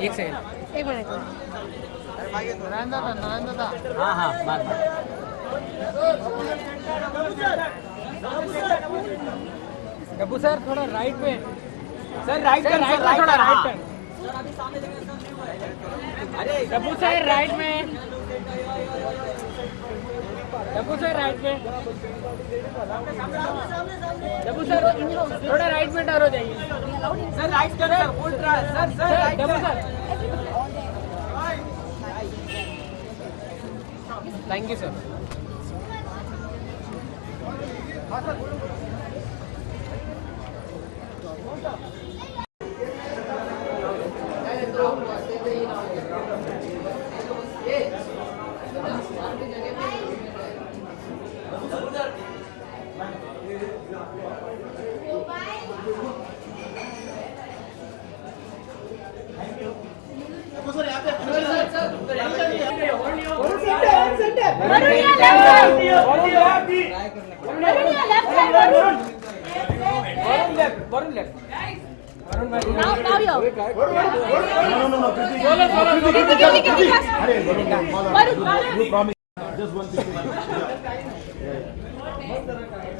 एक सेकंड, एक मिनट। नारायण दादा। हाँ हाँ बात। डब्बू सर थोड़ा राइट में, सर राइट में, राइट में थोड़ा, राइट में। अरे डब्बू सर राइट में, डब्बू सर राइट में, डब्बू सर थोड़ा राइट में टर्न हो जाइए। Sir right sir, full try sir, sir Dabboo sir. Thank you sir.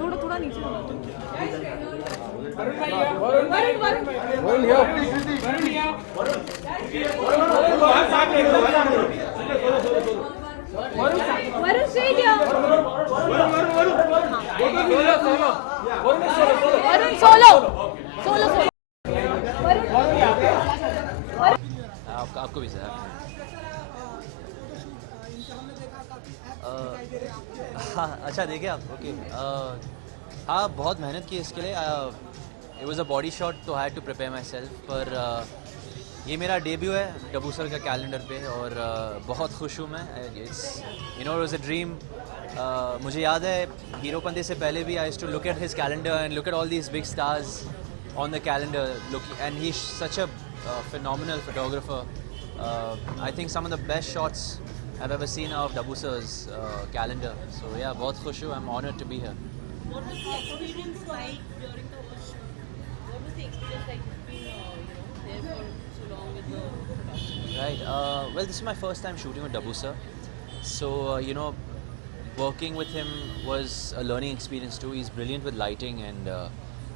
थोड़ा थोड़ा नीचे वरुण स्ट्रेट या वरुण सोलो सोलो सोलो आपको भी सर। हाँ अच्छा देखे आप, ओके। हाँ बहुत मेहनत की इसके लिए। It was a body shot तो I had to prepare myself. पर ये मेरा डेब्यू है डब्बू सर का कैलेंडर पे और बहुत खुश हूँ मैं। It's you know it was a dream. मुझे याद है हीरोपंती से पहले भी I used to look at his calendar and look at all these big stars on the calendar, and he's such a phenomenal photographer. I think some of the best shots I've ever seen of Dabbu sir's calendar. So yeah, बहुत खुश हूँ. I'm honored to be here. What was the experience like during the whole shoot? What was the experience like being there for so long with the production? Right. Well, this is my first time shooting with Dabbu sir. So working with him was a learning experience too. He's brilliant with lighting and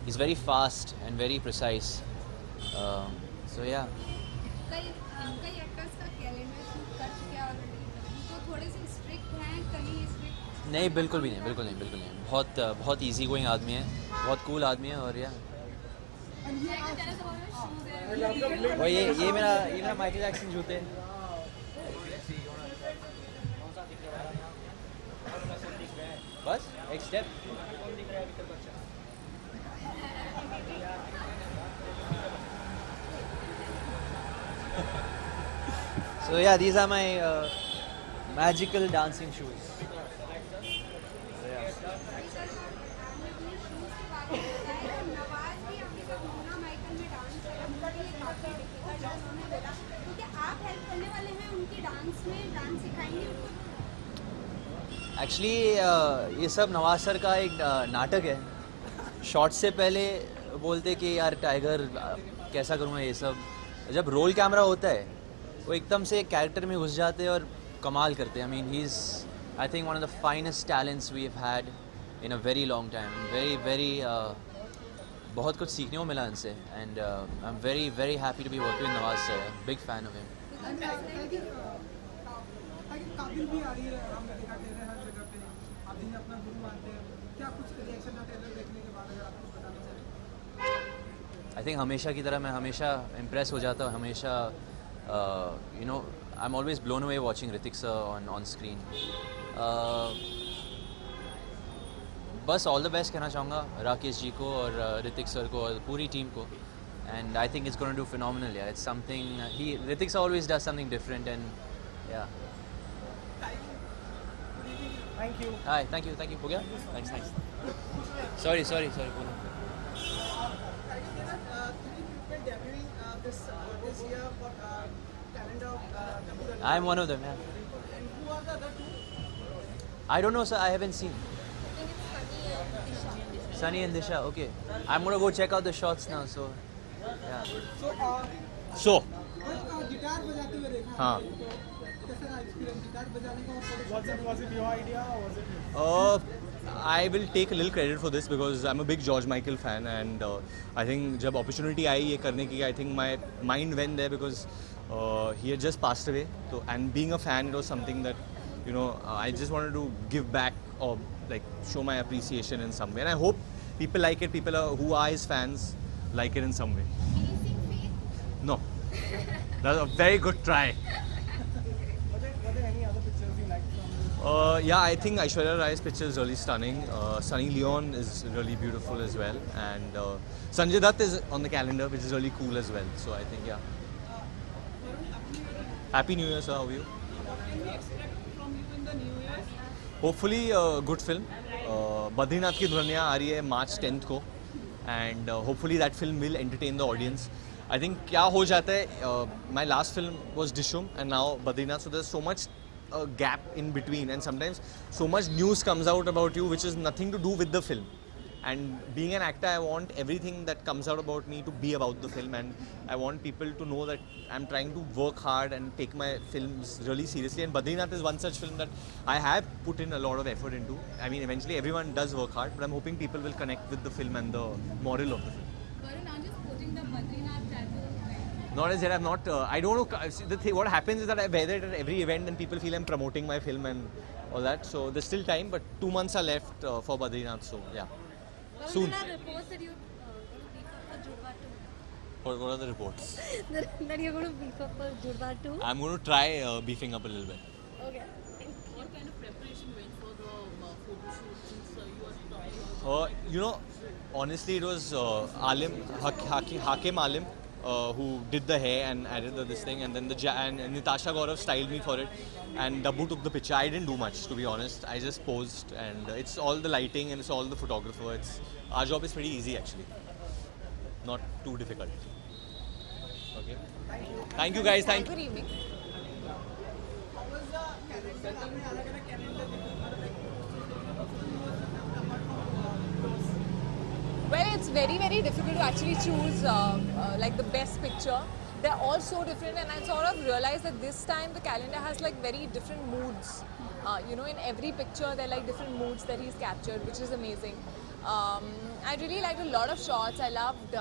he's very fast and very precise. So yeah. कई actors का calendar shoot कर चुके हैं already, तो थोड़े से strict हैं, कहीं स्ट्रिक्ट? नहीं बिल्कुल भी नहीं, बिल्कुल नहीं, बिल्कुल नहीं। बहुत इजी गोइंग आदमी है, बहुत कूल आदमी है। और और ये मेरा माइकल जैक्सन जूते। बस एक step. So yeah, these are my magical dancing shoes. Actually ये सब नवाज सर का एक नाटक है। शॉट से पहले बोलते कि यार टाइगर कैसा करूँगा ये सब। जब रोल कैमरा होता है वो एकदम से कैरेक्टर में घुस जाते हैं और कमाल करते हैं। I mean he is I think one of the finest talents we have had in a very long time. Very बहुत कुछ सीखने को मिला इनसे and I am very happy to be working with Nawaz sir. Big fan of him. Kaabil भी आ रही है, हमने देखा टेलर हर जगह पे, आप जिन्हें अपना गुरु मानते हैं, क्या कुछ रिएक्शन था टेलर देखने के बाद, अगर आप कुछ बताना चाहें? आई थिंक हमेशा की तरह मैं हमेशा इम्प्रेस हो जाता हूँ। हमेशा you know I'm always blown away watching Hrithik sir on screen. बस all the best कहना चाहूँगा राकेश जी को और ऋतिक सर को और पूरी टीम को, and I think it's going to do phenomenal. Yeah, it's something Hrithik sir always does something different and yeah. Thank you. Hi, thank you. हो गया? Thanks. Sorry. This year for calendar of Dabbu Ranveer. I'm one of them, yeah. And who are the other two? I don't know, sir. I haven't seen. Sunny and Disha. Okay. I'm gonna go check out the shots now. So, yeah. So, So. one guitar बजाते हुए देखा हाँ। कैसा रहा experience guitar बजाने का और Was it your idea or was it? I will take a little credit for this because I'm a big George Michael fan and I think जब opportunity आई ये करने की, I think my mind went there because he had just passed away. So and being a fan, it was something that I just wanted to give back or like show my appreciation in some way. And I hope people like it. People who are his fans like it in some way. Did you sing Faith? No, that's a very good try. Were there any other pictures you liked from? Yeah, I think Aishwarya Rai's picture is really stunning. Sunny Leon is really beautiful as well, and Sanjay Dutt is on the calendar, which is really cool as well. So I think yeah. Happy New Year, sir. How are you? what can we expect from you in the new year? Hopefully a good film. Badrinath की दुल्हनिया आ रही है March 10th को, and hopefully that film will entertain the audience. I think क्या हो जाता है, my last film was Dishum and now Badrinath, so there's so much gap in between and sometimes so much news comes out about you which is nothing to do with the film. And being an actor, I want everything that comes out about me to be about the film, and I want people to know that I'm trying to work hard and take my films really seriously. And Badrinath is one such film that I have put in a lot of effort into. I mean, eventually everyone does work hard, but I'm hoping people will connect with the film and the moral of the film. Varun, I'm just putting the Badrinath tattoo. Not as yet, I'm not. I don't know. See, what happens is that I wear it at every event, and people feel I'm promoting my film and all that. So there's still time, but 2 months are left for Badrinath. So yeah. Soon. There are reports that you're going to beef up for Judba 2. What are the reports? That you're going to beef up for Judba 2. I'm going to try beefing up a little bit. Okay. What kind of preparation went for the photo shoot since you are starting? Honestly, it was Hakim Alim who did the hair and added this thing, and then and Natasha Gaurav styled me for it, and Dabbu took the picture. I didn't do much, to be honest. I just posed, and it's all the lighting and it's all the photographer. Our job is pretty easy actually, not too difficult. Okay. Thank you guys. Thank you. Good evening. How was the calendar? आपने अलग-अलग calendar Well, it's very, very difficult to actually choose like the best picture. They're all so different, and I sort of realized that this time the calendar has like very different moods. In every picture there are like different moods that he's captured, which is amazing. I really liked a lot of shots. I loved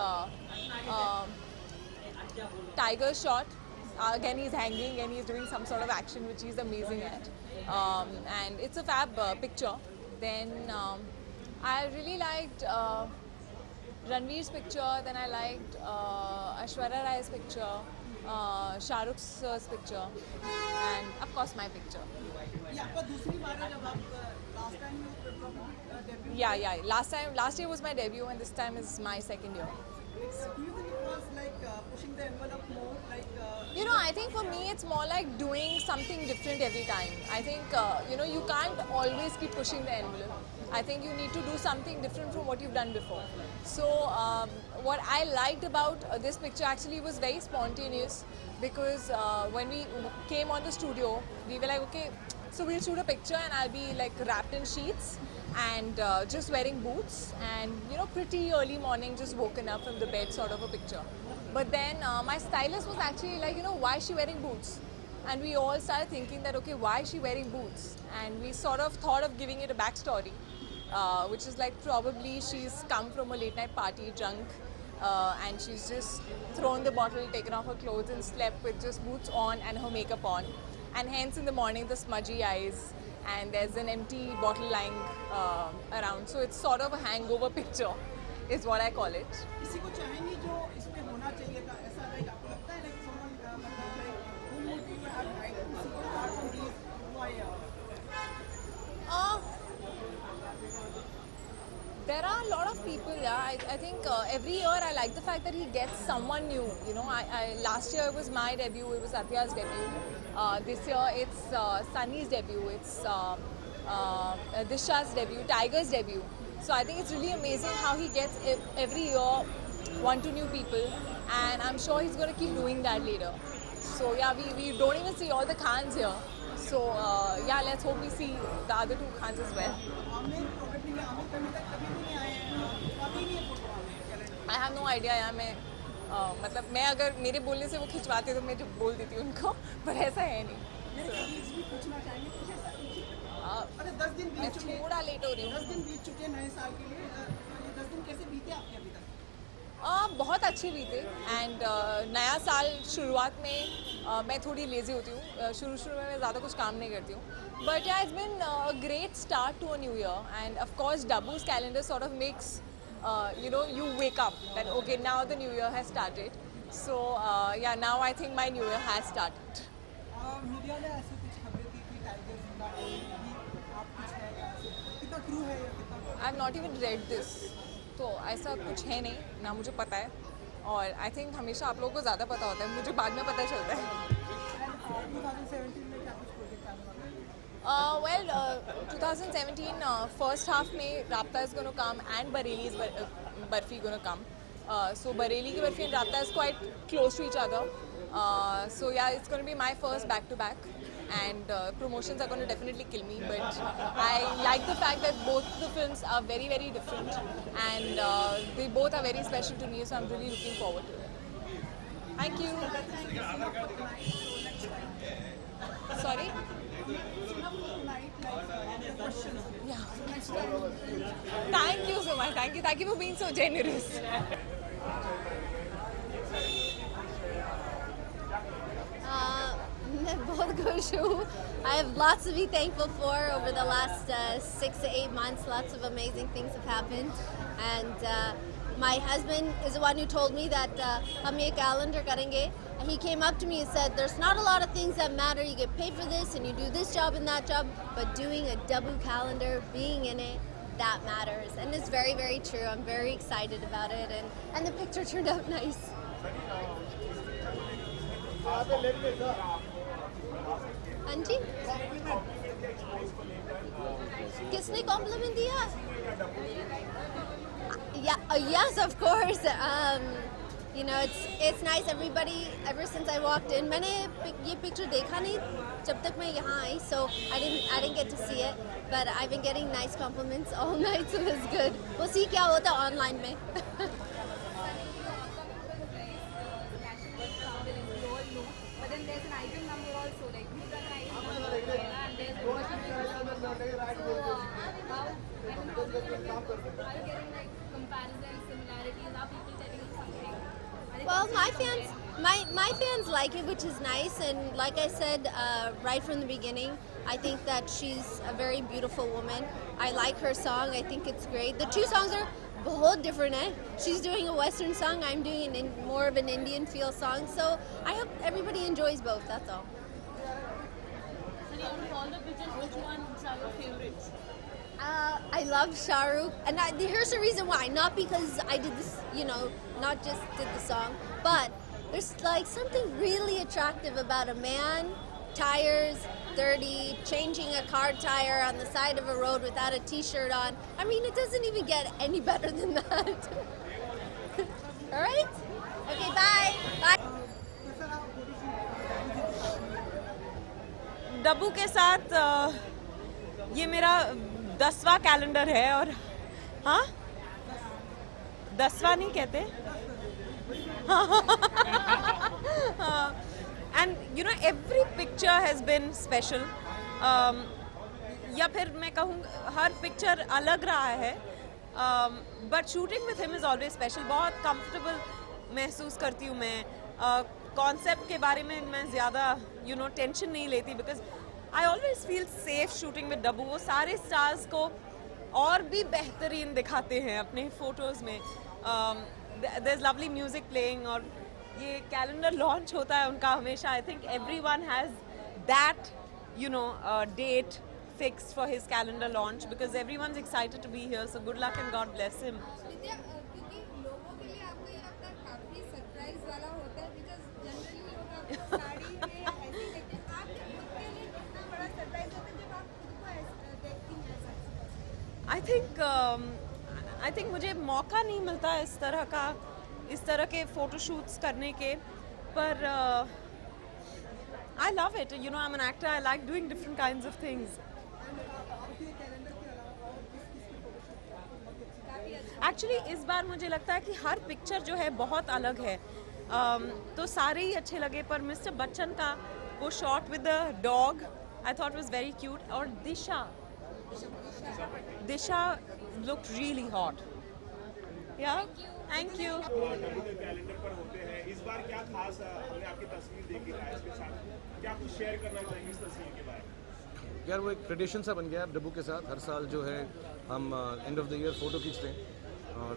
Tiger's shot. Again, he's hanging and he's doing some sort of action, which he's amazing at. And it's a fab picture. Then I really liked Ranveer's picture, then I liked Aishwarya Rai's picture, Shah Rukh's picture, and of course my picture. ये आपका दूसरी बार है जब आप last time you performed debut. Yeah. Last year was my debut, and this time is my second year. Do you think it was like pushing the envelope more, like? I think for me it's more like doing something different every time. I think, you can't always keep pushing the envelope. I think you need to do something different from what you've done before. So what I liked about this picture actually was very spontaneous, because when we came on the studio, we were like, okay, so we'll shoot a picture and I'll be like wrapped in sheets and just wearing boots and, pretty early morning, just woken up from the bed sort of a picture. But then my stylist was actually like, why is she wearing boots? And we all started thinking that, okay, why is she wearing boots? And we sort of thought of giving it a backstory, which is like probably she's come from a late night party drunk, and she's just thrown the bottle, taken off her clothes and slept with just boots on and her makeup on. And hence in the morning the smudgy eyes, and there's an empty bottle lying around. So it's sort of a hangover picture is what I call it. किसी को चाहेंगे जो इसमें होना चाहिए था, ऐसा like आपको लगता है like someone like who would you have liked to see apart from these who are here? There are a lot of people, yeah. I think every year I like the fact that he gets someone new. Last year it was my debut, it was Athiya's debut. This year it's Sunny's debut, it's Disha's debut, Tiger's debut. So I think it's really amazing how he gets every year 1-2 new people, and I'm sure he's going to keep doing that later. So yeah, we don't even see all the Khans here. So yeah, let's hope we see the other 2 Khans as well. Aamir probably Aamir कभी तक कभी भी नहीं आए हैं, कभी नहीं है photo Aamir calendar. I have no idea. Yeah, मतलब मैं अगर मेरे बोलने से वो खिंचवाते तो मैं जो बोल देती उनको, पर ऐसा है नहीं. मेरे कलीग्स भी पूछना चाहेंगे कुछ ऐसा अरे 10 दिन मैं बीत चुके थोड़ा लेट हो रही हूँ. 10 दिन बीत चुके नए साल के लिए ये 10 दिन कैसे बीते आपके अभी तक? बहुत अच्छे बीते एंड नया साल शुरुआत में मैं थोड़ी लेज़ी होती हूँ. शुरू में मैं ज़्यादा कुछ काम नहीं करती हूँ. But yeah it's been a great start to a new year and of course Dabboo's calendar sort of makes you wake up that okay, now the new year has started. So yeah, now I think my new year has started. Media में ऐसे कुछ खबरें थी कि tiger जिंदा है भी आप कुछ है या ऐसे कितना क्रू है या कितना I have not even read this. तो ऐसा कुछ है नहीं, ना मुझे पता है. और आई थिंक हमेशा आप लोगों को ज़्यादा पता होता है, मुझे बाद में पता चलता है. 2017 में क्या कुछ प्रोजेक्ट आने वाला है? Well, 2017 first half में Rapta is going to come and Bareilly's Barfi going to come. So Bareilly की Barfi and Rapta is quite close to each other. So yeah, it's going to be my first back-to-back. And promotions are going to definitely kill me. But I like the fact that both the films are very, very different. And they both are very special to me. So I'm really looking forward to it. Thank you. Sorry? Yeah. Thank you so much. Thank you. Thank you for being so generous. मैं बहुत खुश हूँ. I have lots to be thankful for over the last 6 to 8 months. Lots of amazing things have happened, and my husband is the one who told me that हम ये calendar करेंगे. He came up to me and said, "There's not a lot of things that matter. You get paid for this, and you do this job and that job, but doing a double calendar, being in it, that matters." And it's very, very true. I'm very excited about it, and the picture turned out nice. हाँ जी, किसने complement दिया? Yes, of course. You know, it's nice. Everybody, ever since I walked in, मैंने ये picture देखा नहीं जब तक मैं यहाँ आई, so I didn't get to see it. But I've been getting nice compliments all night, so it's good. We'll see क्या होता है online में. But then there's an item number also, like who's done an item number, and there's a worship so are you getting like comparisons, similarities? Are people telling you something? Well, my fans like it, which is nice. And like I said right from the beginning, I think that she's a very beautiful woman. I like her song. I think it's great. The two songs are बहुत different. She's doing a Western song. I'm doing more of an Indian feel song. So I hope everybody enjoys both. That's all. Sunny, out of all the pictures, which ones are your favorites? I love Shah Rukh, and here's the reason why. Not because I did this, not just did the song, but there's like something really attractive about a man, tires, dirty, changing a car tire on the side of a road without a t-shirt on. I mean, it doesn't even get any better than that. All right? Okay, bye. Bye. डब्बू के साथ ये मेरा 10वां calendar है. और हाँ, 10वां नहीं कहते. And you know, every picture has been special. या फिर मैं कहूँ हर पिक्चर अलग रहा है. But shooting with him is always special. बहुत comfortable महसूस करती हूँ मैं. Concept के बारे में मैं ज़्यादा टेंशन नहीं लेती, because I always feel safe shooting with डब्बू. वो सारे stars को और भी बेहतरीन दिखाते हैं अपने photos में. There's lovely music playing, और ये कैलेंडर लॉन्च होता है उनका हमेशा. I think everyone has that date fixed for his calendar launch, because everyone's excited to be here. So good luck and God bless him. Vidya, क्योंकि लोगों के लिए आपका ये हफ्ता काफी सरप्राइज वाला होता है, बिकॉज जनरली लोग आपको साड़ी में ऐसे देखते हैं. आपके खुद के लिए कितना बड़ा सरप्राइज होता है जब आप खुद को ऐसे देखती हैं ऐसा? आई थिंक मुझे मौका नहीं मिलता इस तरह के फोटोशूट्स करने के, पर I love it. I am an actor. I like doing different kinds of things. Actually इस बार मुझे लगता है कि हर पिक्चर जो है बहुत अलग है. तो सारे ही अच्छे लगे, पर मिस्टर बच्चन का वो shot with the dog I thought was very cute. और दिशा looked really hot. Yeah, thank you. Calendar पर होते हैं, इस बार क्या खास हमने आपकी तस्वीर देखी है इसके साथ, क्या कुछ शेयर करना चाहेंगे इस तस्वीर के बारे में? यार वो एक ट्रेडिशन सा बन गया है डब्बू के साथ. हर साल जो है हम end of the year photo खींचते हैं और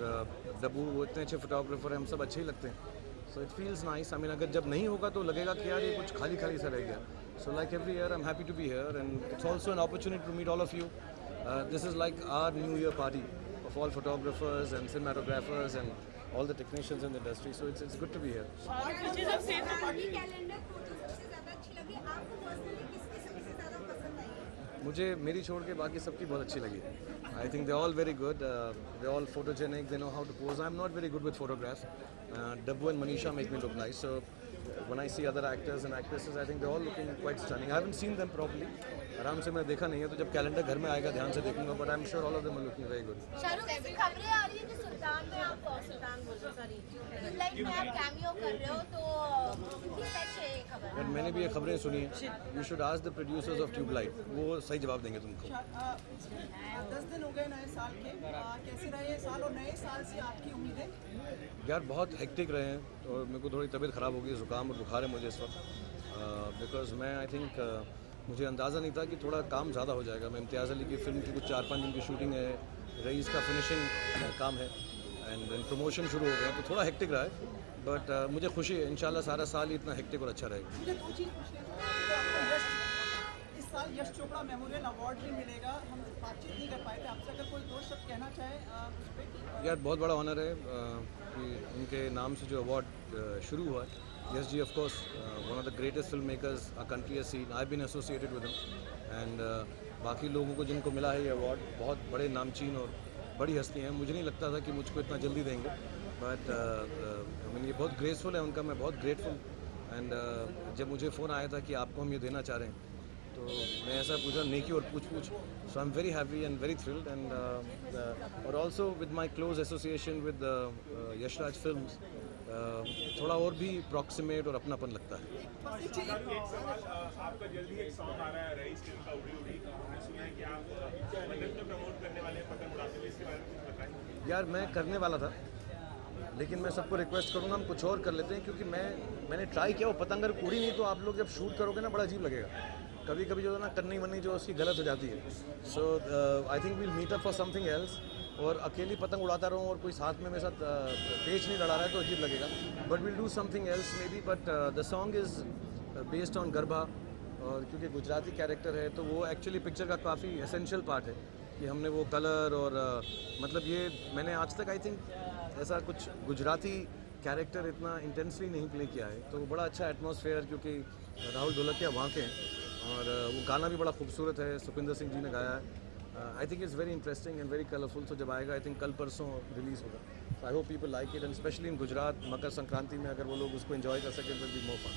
डब्बू वो इतने अच्छे फोटोग्राफर हैं, हम सब अच्छे ही लगते हैं. So it feels nice. I mean अगर जब नहीं होगा तो लगेगा कि यार ये कुछ खाली खाली सा रह गया. So like every year I am happy to be here and it's also an opportunity to meet all of you. This is like our New Year party of all photographers and cinematographers and all the technicians in the industry. So it's good to be here. Family calendar photo सबसे ज़्यादा अच्छी लगी आपको? Personally किसकी सबसे ज़्यादा पसंद आई? मुझे मेरी छोड़ के बाकी सबकी बहुत अच्छी लगी. I think they're all very good. They're all photogenic. They know how to pose. I'm not very good with photographs. Dabbu and Manisha make me look nice. So when I see other actors and actresses, I think they're all looking quite stunning. I haven't seen them properly. आराम से मैंने देखा नहीं है, तो जब calendar घर में आएगा ध्यान से देखूंगा. But I am sure all of them are looking very good. Shahrukh, ऐसी खबरें आ रही है कि सुल्तान में आप ट्यूबलाइट में आप कैमियो कर रहे हो, तो कितनी सच है ये खबर? यार मैंने भी ये खबरें सुनी है. You should ask the producers of Tubelight, वो सही जवाब देंगे तुमको. 10 दिन हो गए नए साल के, कैसे रहे ये साल और नए साल से आपकी उम्मीदें? यार बहुत हेक्टिक रहे हैं और मेरे को थोड़ी तबीयत ख़राब हो गई, ज़ुकाम और बुखार है मुझे इस वक्त. बिकॉज मैं आई थिंक मुझे अंदाज़ा नहीं था कि थोड़ा काम ज़्यादा हो जाएगा. मैं इम्तियाज़ अली की फ़िल्म की कुछ 4-5 दिन की शूटिंग है, रईस का फिनिशिंग काम है एंड देन प्रमोशन शुरू हो गया, तो थोड़ा हेक्टिक रहा है. बट मुझे खुशी है, इंशाल्लाह सारा साल ही इतना हेक्टिक और अच्छा रहेगा. मुझे दो चीज़ पूछनी है. इस साल यश चोपड़ा मेमोरियल अवार्ड भी मिलेगा. हम बातचीत नहीं कर पाए थे आपसे, अगर कोई दो शब्द कहना चाहे उस पर. यार बहुत बड़ा ऑनर है कि उनके नाम से जो अवार्ड शुरू हुआ है. Yes ji, of course, one of the greatest filmmakers our country has seen. I've been associated with him. And बाकी लोगों को जिनको मिला है ये अवार्ड बहुत बड़े नामचीन और बड़ी हस्ती हैं. मुझे नहीं लगता था कि मुझको इतना जल्दी देंगे. बट I mean, ये बहुत ग्रेसफुल है उनका, मैं बहुत ग्रेटफुल. एंड जब मुझे फ़ोन आया था कि आपको हम ये देना चाह रहे हैं, तो मैं ऐसा पूछा नेकी और पूछ. So I am very happy and very thrilled. And और also with my close association with Yashraj films, थोड़ा और भी प्रॉक्सिमेट और अपनापन लगता है. एक सवाल, आपका जल्दी एक सॉन्ग आ रहा है रईस फिल्म का, उड़ी उड़ी. हमने सुना है कि आप पतंग को प्रमोट करने वाले हैं, पतंग उड़ाते हुए, इसके बारे में कुछ बताएं. यार मैं करने वाला था, लेकिन मैं सबको रिक्वेस्ट करूँगा हम कुछ और कर लेते हैं, क्योंकि मैंने ट्राई किया. वो पतंग अगर उड़ी नहीं तो आप लोग जब शूट करोगे ना बड़ा अजीब लगेगा. कभी कभी जो है ना टन्नी वन्नी जो उसकी गलत हो जाती है. So I think we'll meet up for something else. और अकेली पतंग उड़ाता रहूँ और कोई साथ में मेरे साथ पेच नहीं लड़ा रहा है तो अजीब लगेगा. But will do something else may be. But the song is based on garba, और क्योंकि गुजराती कैरेक्टर है तो वो एक्चुअली पिक्चर का काफ़ी एसेंशियल पार्ट है कि हमने वो कलर और मतलब ये मैंने आज तक आई थिंक ऐसा कुछ गुजराती कैरेक्टर इतना इंटेंसली नहीं प्ले किया है. तो वो बड़ा अच्छा एटमॉस्फेयर, क्योंकि राहुल ढोलकिया वहाँ के हैं और वो गाना भी बड़ा खूबसूरत है, सुखविंदर सिंह जी ने गाया है. I think it's very interesting and very colourful. So जब आएगा आई थिंक कल परसों रिलीज़ होगा. I hope people like it, and specially in Gujarat Makar Sankranti में अगर वो लोग उसको एंजॉय कर सकें तो be more fun.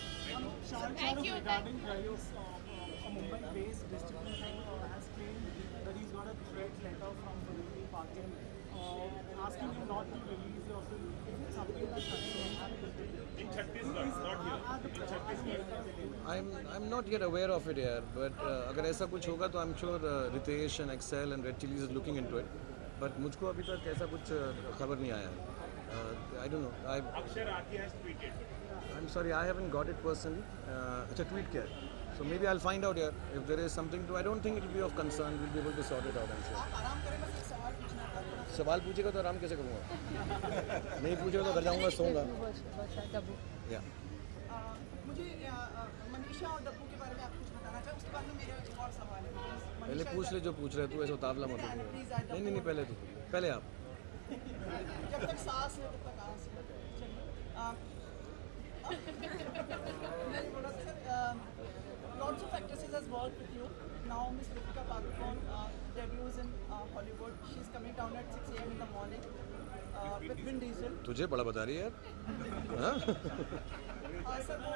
Regarding Rayos, a Mumbai-based distributor has claimed that he's got a threat letter from Valerie Patil asking him not to release your film. Is it something that concerns you? In Chhattisgarh, not here. In Chhattisgarh. I'm not yet aware of it यार. But अगर ऐसा कुछ होगा तो I'm sure Ritesh and Excel and Red Chillies is looking into it. But मुझको अभी तक ऐसा कुछ खबर नहीं आया है. I don't know. Akshar Ati has tweeted. I'm sorry, I haven't got it personally. अच्छा ट्वीट किया है. So maybe I'll find out here if there is something to. I don't think it will be of concern. We'll be able to sort it out. I'm sure. आराम करें, बस एक सवाल पूछना था. सवाल पूछेगा तो आराम कैसे करूँगा? नहीं पूछेगा तो घर जाऊँगा सोऊंगा. या मुझे मनीषा और डब्बू के बारे में आप कुछ बताना चाहें? उसके बाद में मेरा एक और सवाल है. पहले पूछ ले जो पूछ रहे तू, ऐसा उतावला मत हो. नहीं पहले आप. जब तक सांस है तब तक आस है. नहीं बोला sir. Lots of actresses has worked with you. Now Miss Deepika Padukone debuts in Hollywood. She's coming down at 6 a.m. in the morning with Vin Diesel. तुझे बड़ा बता रही है यार. हाँ? सर वो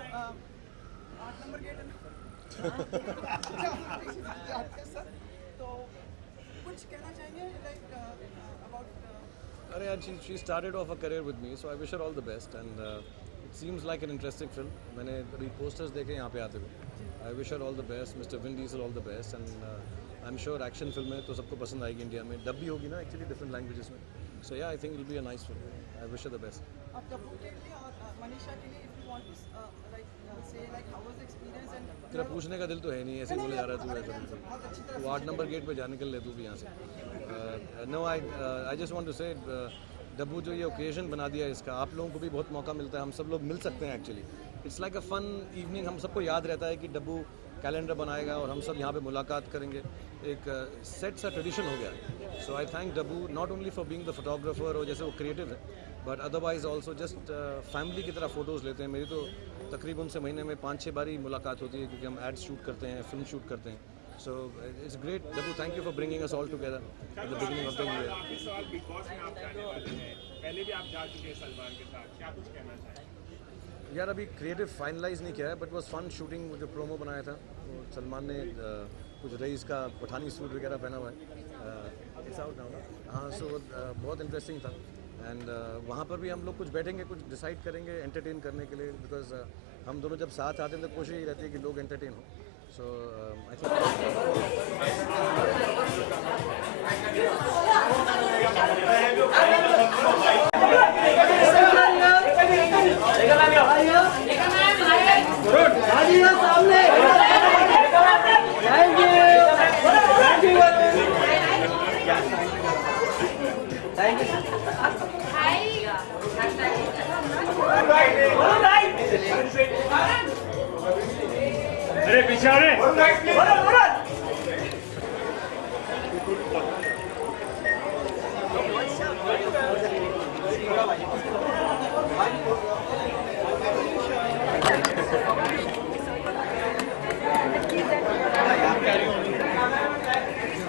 8 नंबर गेट है ना. सर तो कुछ कहना चाहेंगे like about. अरे यार she started off her career with me, so I wish her all the best. And it seems like an interesting film. मैंने अभी पोस्टर्स देखे यहाँ पे आते हुए. I wish her all the best, mister Vin Diesel all the best, and I am sure action film है तो सबको पसंद आएगी. इंडिया में डब भी होगी ना एक्चुअली डिफरेंट लैंग्वेजेस में. सो या I think will be a nice film. I wish her the best. आप डब्बू के लिए और मनीषा के लिए if you want to say like how was the experience and तेरा पूछने का दिल तो है नहीं, ऐसे ही बोले जा रहा है तू. ऐसा बिल्कुल वो 8 नंबर गेट पे जा निकल ले तू भी यहाँ से. No I just want to say Dabboo जो ये ओकेजन बना दिया है इसका, आप लोगों को भी बहुत मौका मिलता है, हम सब लोग मिल सकते हैं actually. It's like a fun evening. हम सबको याद रहता है कि डब्बू कैलेंडर बनाएगा और हम सब यहाँ पे मुलाकात करेंगे. एक सेट सा ट्रेडिशन हो गया. So I thank Dabboo not only for being the photographer और जैसे वो क्रिएटिव है, but otherwise also just family की तरह फ़ोटोज़ लेते हैं. मेरी तो तकरीबन से महीने में 5-6 बार ही मुलाकात होती है क्योंकि हम एड्स शूट करते हैं, फिल्म शूट करते हैं. So it's great. Dabboo, thank you for bringing us all together at the beginning of the year. आखिरी सवाल, बिग बॉस में आप जाने वाले हैं, पहले भी आप जा चुके हैं सलमान के साथ, क्या कुछ कहना चाहेंगे? यार अभी क्रिएटिव फाइनलाइज नहीं किया है, बट वॉज फन शूटिंग. जो प्रोमो बनाया था वो सलमान ने कुछ रईस का पठानी सूट वगैरह पहना हुआ है. इट्स आउट नाउ ना. हाँ, सो बहुत इंटरेस्टिंग था. एंड वहाँ पर भी हम लोग कुछ बैठेंगे, कुछ डिसाइड करेंगे एंटरटेन करने के लिए, बिकॉज हम दोनों जब साथ आते हैं तो कोशिश ही रहती है कि लोग एंटरटेन हो. सो आई थिंक अरे पीछे आ रहे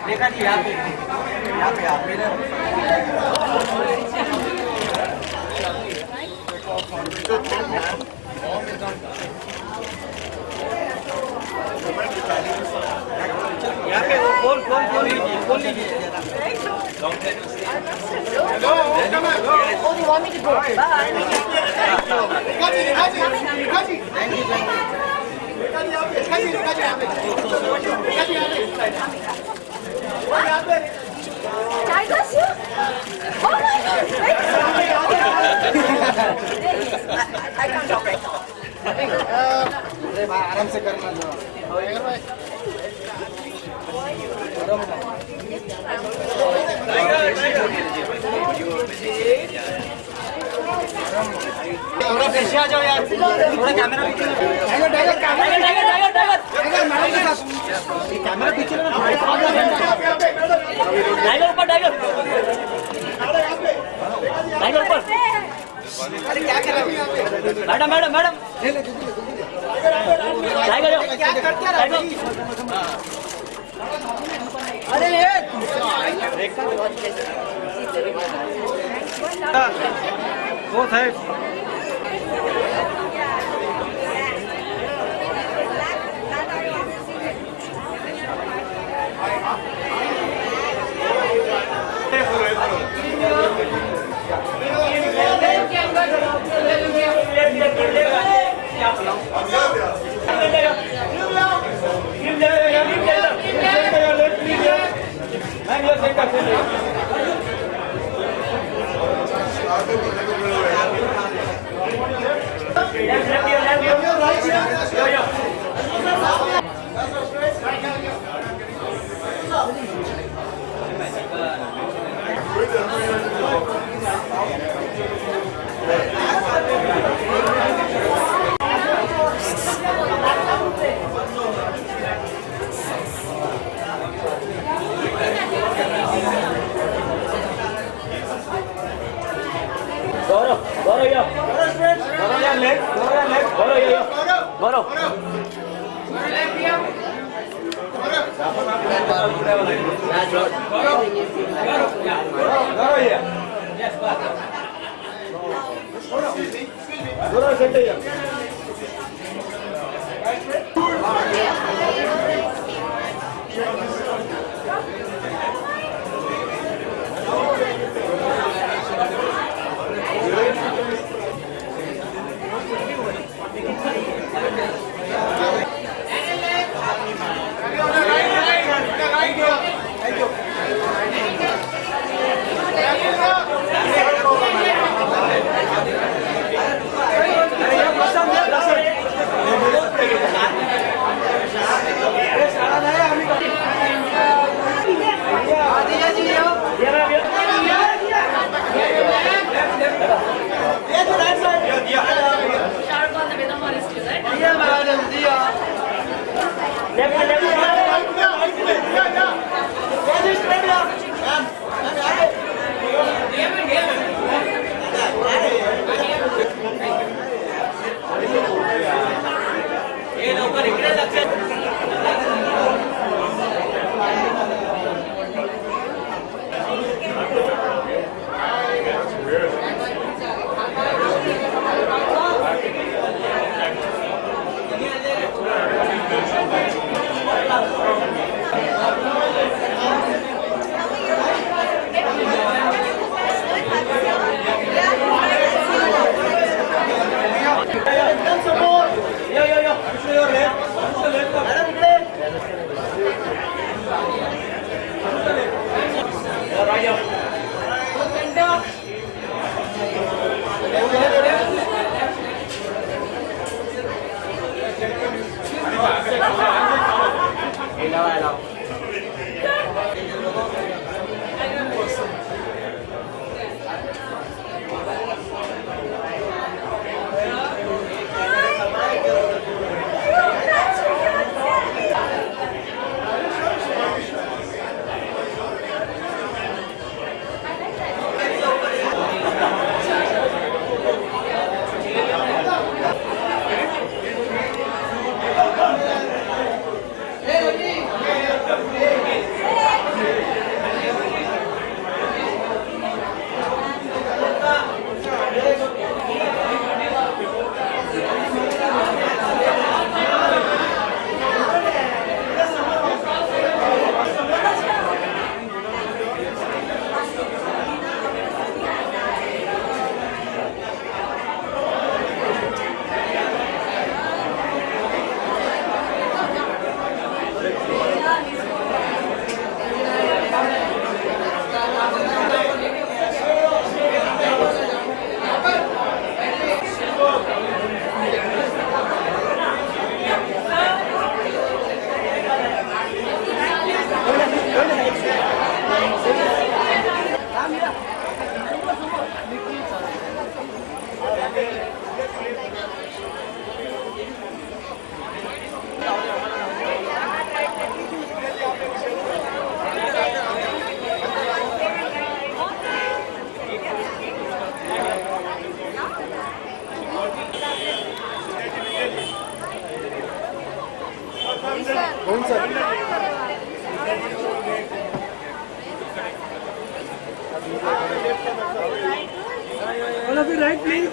देखा जी यहाँ पे आप मेरे यहाँ पे खोल लीजिए. आराम से करना थोड़ा पीछे आ जाओ यार, थोड़ा कैमरा पीछे. कैमरा पीछे टाइगर ऊपर. अरे क्या कर रहे हो मैडम क्या करते हैं? अरे ये बहुत है. All of you right, please.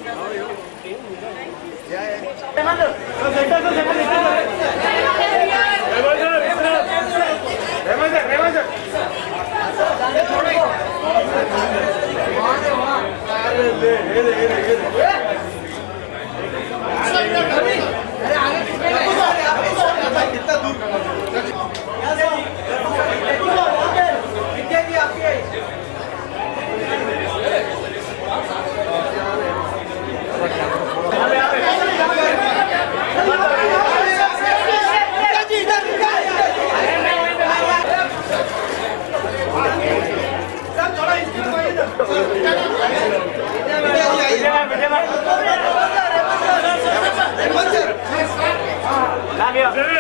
Raman sir,